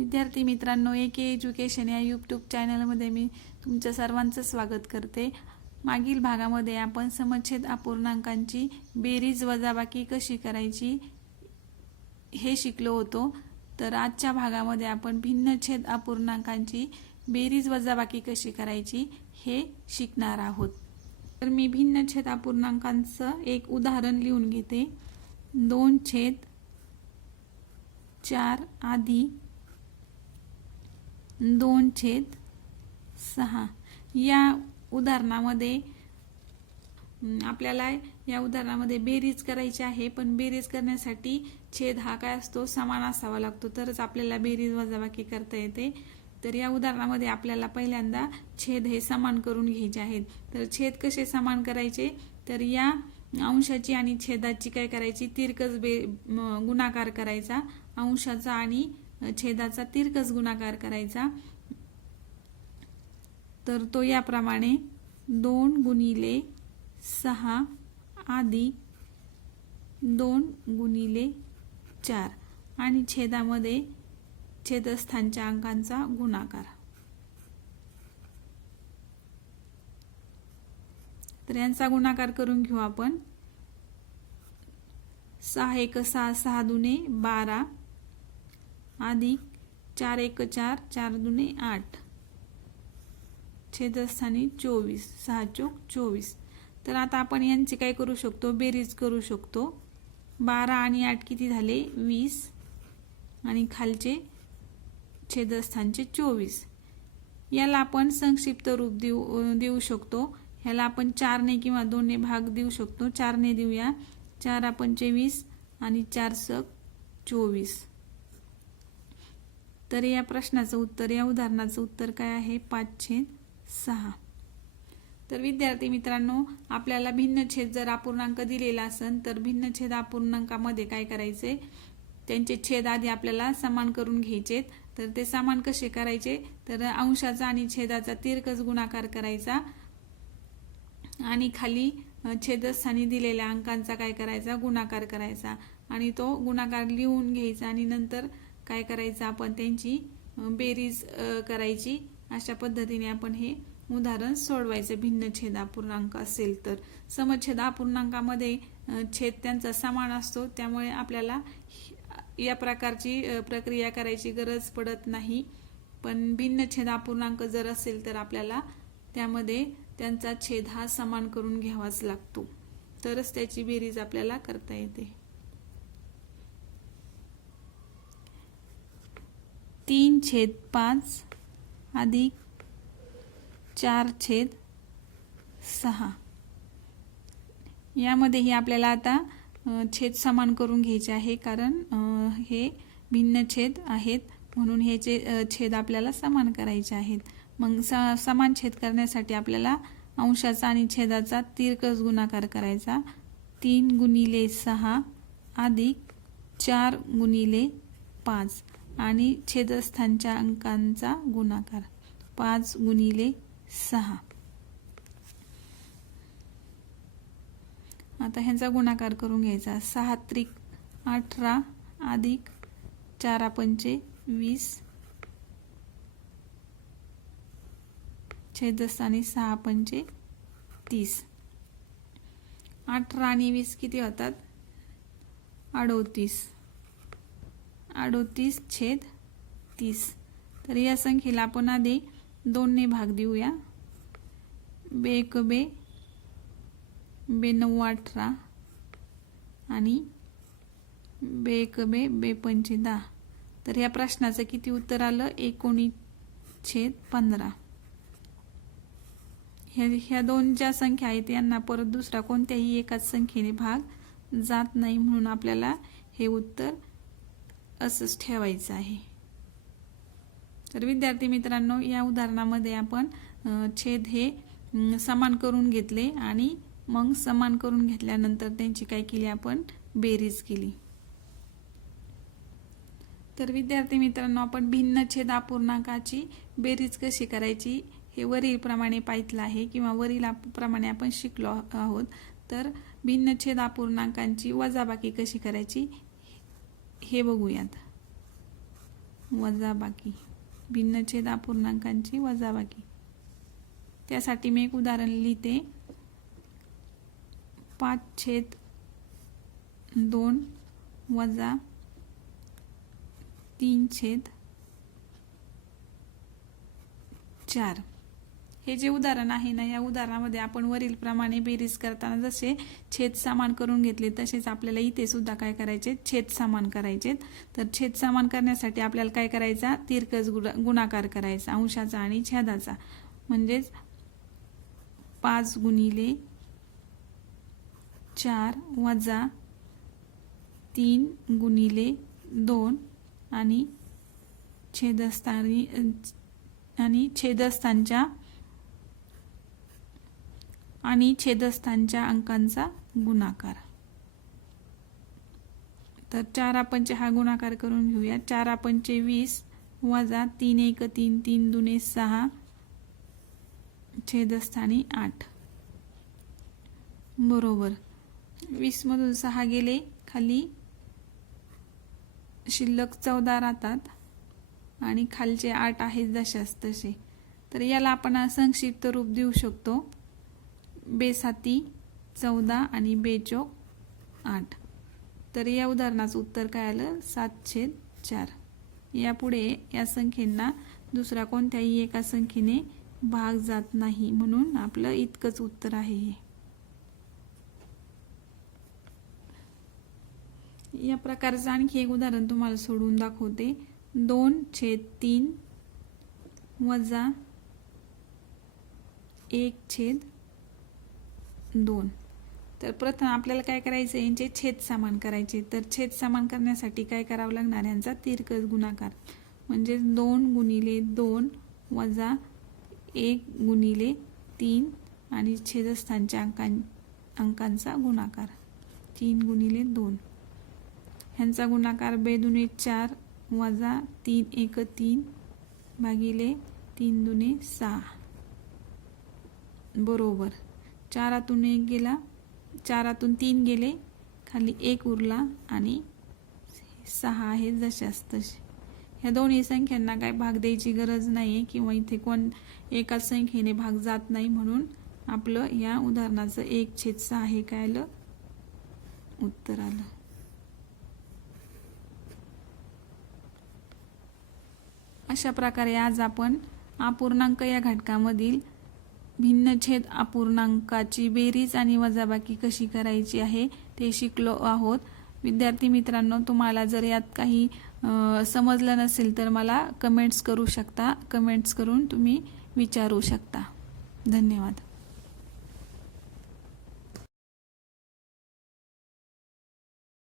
विद्यार्थी मित्रांनो ए के एज्युकेशन या यूट्यूब चॅनलमध्ये मी तुमच्या सर्वांचं स्वागत करते. मागील भागामध्ये आपण समच्छेद अपूर्णांकांची बेरीज वजाबाकी कशी करायची हे शिकलो होतो. तर आजच्या भागामध्ये आपण भिन्नछेद अपूर्णांकांची बेरीज वजाबाकी कशी करायची हे शिकणार आहोत. तर मी भिन्नछेद अपूर्णांकांचं एक उदाहरण लिहून घेते. दोन छेद चार आधी दोन छेद सहा. या उदाहरणामध्ये आपल्याला या उदाहरणामध्ये बेरीज करायची आहे पण बेरीज करण्यासाठी छेद हा काय असतो? समान असावा लागतो. तरच आपल्याला बेरीज वजाबाकी करता येते. तर या उदाहरणामध्ये आपल्याला पहिल्यांदा छेद हे समान करून घ्यायचे आहेत. तर छेद कसे समान करायचे? तर या अंशाची आणि छेदाची काय करायची? तिरकस बे गुणाकार करायचा. अंशाचा आणि छेदाचा तिरकस गुणाकार करायचा. तर तो याप्रमाणे दोन गुणिले सहा आधी दोन गुणिले चार आणि छेदामध्ये छेदस्थानच्या अंकांचा गुणाकार. तर यांचा गुणाकार करून घेऊ आपण. सहा एक सहा सहा दुने बारा अधिक चार एक चार चार दुने आठ. छेदस्थानी चोवीस सहा चोक चोवीस. तर आता आपण यांची काय करू शकतो? बेरीज करू शकतो. बारा आणि आठ किती झाले? वीस. आणि खालचे छेदस्थानचे चोवीस. याला आपण संक्षिप्त रूप देऊ देऊ शकतो. ह्याला आपण चारने किंवा दोनने भाग देऊ शकतो. चारने देऊया. चार पंचेवीस आणि चार सक चोवीस. तर या प्रश्नाचं उत्तर या उदाहरणाचं उत्तर काय आहे? पाच छेद सहा. तर विद्यार्थी मित्रांनो आपल्याला भिन्न छेद जर अपूर्णांक दिलेला असेल तर भिन्न छेद अपूर्णांकामध्ये काय करायचे? त्यांचे छेद आधी आपल्याला समान करून घ्यायचेत. तर ते समान कसे करायचे? तर अंशाचा आणि छेदाचा तिरकस गुणाकार करायचा. आणि खाली छेदस्थानी दिलेल्या अंकांचा काय करायचा? गुणाकार करायचा. आणि तो गुणाकार लिहून घ्यायचा आणि नंतर काय करायचं आपण त्यांची बेरीज करायची. अशा पद्धतीने आपण हे उदाहरण सोडवायचं. भिन्न छेद अपूर्णांक असेल तर. समछेद अपूर्णांकामध्ये छेद त्यांचा समान असतो. त्यामुळे आपल्याला या प्रकारची प्रक्रिया करायची गरज पडत नाही. पण भिन्न छेद अपूर्णांक जर असेल तर आपल्याला त्यामध्ये त्यांचा छेद हा समान करून घ्यावाच लागतो. तरच त्याची बेरीज आपल्याला करता येते. तीन छेद पाच अधिक चार छेद सहा. यामध्येही आपल्याला आता छेद समान करून घ्यायचे आहे कारण हे भिन्न छेद आहेत म्हणून हे चे छेद आपल्याला समान करायचे आहेत. मग स समान छेद करण्यासाठी आपल्याला अंशाचा आणि छेदाचा तिरकस गुणाकार करायचा. तीन गुणिले सहा अधिक चार गुणिले पाच. आणि छेदस्थानच्या अंकांचा गुणाकार. पाच गुणिले सहा. आता ह्यांचा गुणाकार करून घ्यायचा. सहा त्रिक अठरा अधिक चारा पंचे वीस. छेदस्थानी सहा पंचे तीस. अठरा आणि वीस किती होतात? अडोतीस. अडोतीस छेद तीस. तर या संख्येला आपण आधी दोनने भाग देऊया. बे एक बे बे नऊ अठरा आणि बे एक बे बे पंचे दहा. तर या प्रश्नाचं किती उत्तर आलं? एकोणीस छेद पंधरा. ह्या ह्या दोन ज्या संख्या आहेत यांना परत दुसरा कोणत्याही एकाच संख्येने भाग जात नाही म्हणून आपल्याला हे उत्तर असंच ठेवायचं आहे. तर विद्यार्थी मित्रांनो या उदाहरणामध्ये आपण छेद हे समान करून घेतले आणि मग समान करून घेतल्यानंतर त्यांची काय केली आपण? बेरीज केली. तर विद्यार्थी मित्रांनो आपण भिन्न छेद अपूर्णांकाची बेरीज कशी करायची हे वरीलप्रमाणे पाहितलं आहे किंवा वरील आप- प्रमाणे आपण शिकलो आहोत. तर भिन्न छेद अपूर्णांकांची वजाबाकी कशी करायची हे बघूयात. वजाबाकी. भिन्नछेद अपूर्णांकांची वजाबाकी. त्यासाठी मी एक उदाहरण लिहिते. पाच छेद दोन वजा तीन छेद चार. हे जे उदाहरण आहे ना या उदाहरणामध्ये आपण वरील प्रमाणे बेरीज करताना जसे छेद सामान करून घेतले तसेच आपल्याला इथे सुद्धा काय करायचे? छेद सामान करायचे तर छेद सामान करण्यासाठी आपल्याला काय करायचा? तिरकस गुणा गुणाकार करायचा अंशाचा आणि छेदाचा. म्हणजेच पाच गुणिले चार वजा तीन गुणिले दोन आणि छेदस्थानी आणि छेदस्थानच्या आणि छेदस्थानच्या अंकांचा गुणाकार. तर चार आपणचे हा गुणाकार करून घेऊया. चार आपणचे वीस वजा तीन एक तीन तीन दुने सहा छेदस्थानी आठ. बरोबर. वीसमधून सहा गेले खाली शिल्लक चौदा राहतात आणि खालचे आठ आहेत जशास तसे. तर याला आपण संक्षिप्त रूप देऊ शकतो. बेसाती चौदा आणि बेचोक आठ. तर या उदाहरणाचं उत्तर काय आलं? सातशे चार. यापुढे या संख्येंना दुसऱ्या कोणत्याही एका संख्येने भाग जात नाही म्हणून आपलं इतकंच उत्तर आहे हे. या प्रकारचं आणखी एक उदाहरण तुम्हाला सोडून दाखवते. दोन छेद तीन वजा एक छेद दोन. तर प्रथम आपल्याला काय करायचं आहे? यांचे छेद समान करायचे. तर छेद समान करण्यासाठी काय करावं लागणार? यांचा तिरकस गुणाकार. म्हणजे दोन गुणिले दोन वजा एक गुणिले तीन आणि छेदस्थानच्या अंकां अंकांचा गुणाकार. तीन गुणिले दोन. ह्यांचा गुणाकार बेदुने चार वजा तीन एक तीन भागिले तीन दुने सहा. बरोबर. चारातून एक गेला चारातून तीन गेले खाली एक उरला आणि सहा आहे जशास तसे ह्या दोन्ही संख्यांना काय भाग द्यायची गरज नाही आहे किंवा इथे कोण एकाच संख्येने भाग जात नाही म्हणून आपलं या उदाहरणाचं एक छेद सहा हे काय आलं? उत्तर आलं. अशा प्रकारे आज आपण अपूर्णांक या घटकामधील भिन्नछेद अपूर्णांकाची बेरीज आणि वजाबाकी कशी करायची आहे ते शिकलो आहोत. विद्यार्थी मित्रांनो तुम्हाला जर यात काही समजलं नसेल तर मला कमेंट्स करू शकता. कमेंट्स करून तुम्ही विचारू शकता. धन्यवाद.